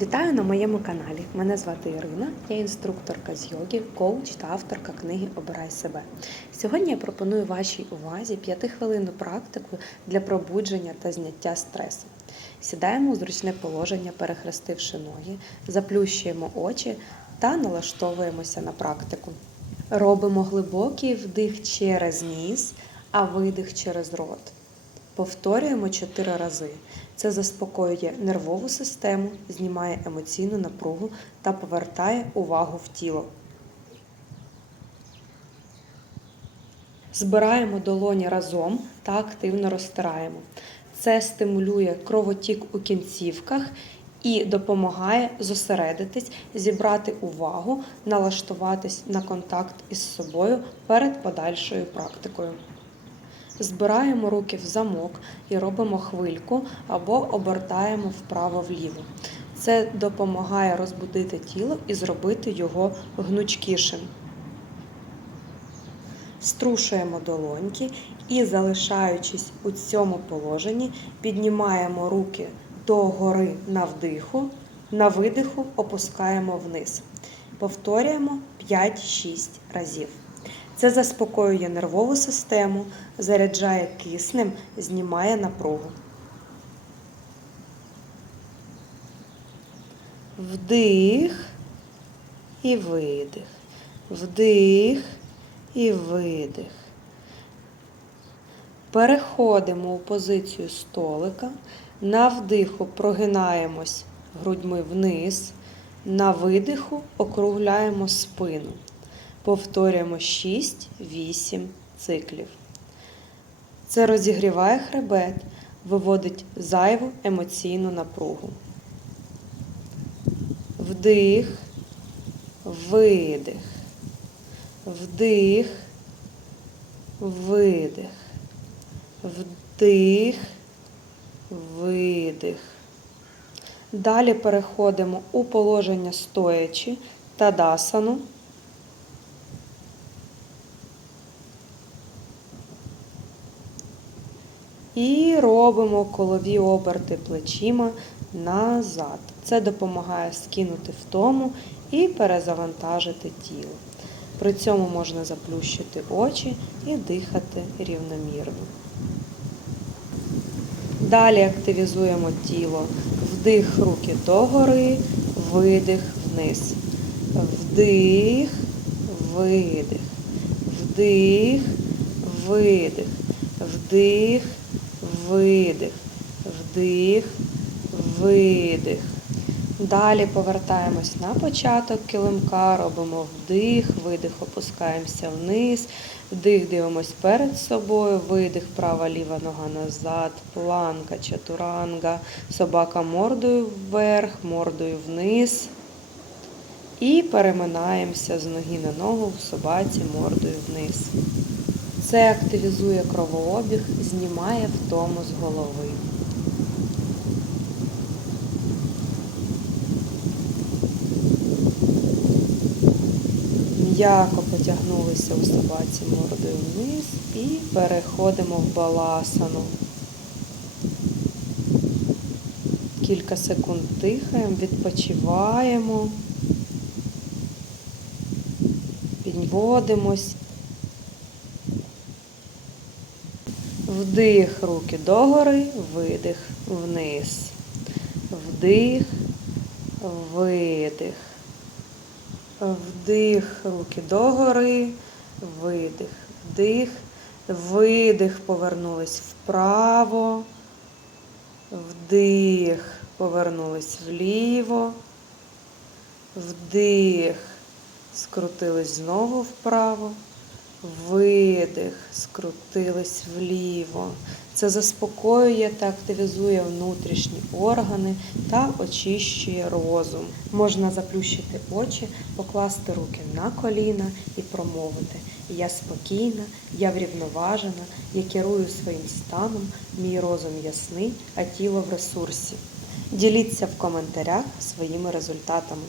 Вітаю на моєму каналі. Мене звати Ірина, я інструкторка з йоги, коуч та авторка книги Обирай себе. Сьогодні я пропоную вашій увазі 5-хвилинну практику для пробудження та зняття стресу. Сідаємо у зручне положення, перехрестивши ноги, заплющуємо очі та налаштовуємося на практику. Робимо глибокий вдих через ніс, а видих через рот. Повторюємо 4 рази. Це заспокоює нервову систему, знімає емоційну напругу та повертає увагу в тіло. Збираємо долоні разом та активно розтираємо. Це стимулює кровотік у кінцівках і допомагає зосередитись, зібрати увагу, налаштуватись на контакт із собою перед подальшою практикою. Збираємо руки в замок і робимо хвильку або обертаємо вправо-вліво. Це допомагає розбудити тіло і зробити його гнучкішим. Струшуємо долоньки і, залишаючись у цьому положенні, піднімаємо руки догори на вдиху, на видиху опускаємо вниз. Повторюємо 5-6 разів. Це заспокоює нервову систему, заряджає киснем, знімає напругу. Вдих і видих. Вдих і видих. Переходимо у позицію столика. На вдиху прогинаємось грудьми вниз. На видиху округляємо спину. Повторюємо 6-8 циклів. Це розігріває хребет, виводить зайву емоційну напругу. Вдих, видих, вдих, видих, вдих, видих. Далі переходимо у положення стоячи та І робимо колові оберти плечима назад. Це допомагає скинути втому і перезавантажити тіло. При цьому можна заплющити очі і дихати рівномірно. Далі активізуємо тіло. Вдих руки догори, видих вниз. Вдих, видих. Вдих, видих. Вдих, видих, вдих, видих. Далі повертаємось на початок килимка, робимо вдих, видих, опускаємося вниз, вдих, дивимось перед собою, видих, права, ліва нога назад, планка, чатуранга, собака мордою вверх, мордою вниз. І переминаємося з ноги на ногу в собаці мордою вниз. Це активізує кровообіг, знімає втому з голови. М'яко потягнулися у собаці мордою вниз і переходимо в баласану. Кілька секунд дихаємо, відпочиваємо, підводимось. Вдих руки догори, видих вниз. Вдих, видих. Вдих руки догори, видих. Вдих, видих, повернулись вправо. Вдих, повернулись вліво. Вдих, скрутились знову вправо. Видих, скрутились вліво. Це заспокоює та активізує внутрішні органи та очищує розум. Можна заплющити очі, покласти руки на коліна і промовити. Я спокійна, я врівноважена, я керую своїм станом, мій розум ясний, а тіло в ресурсі. Діліться в коментарях своїми результатами.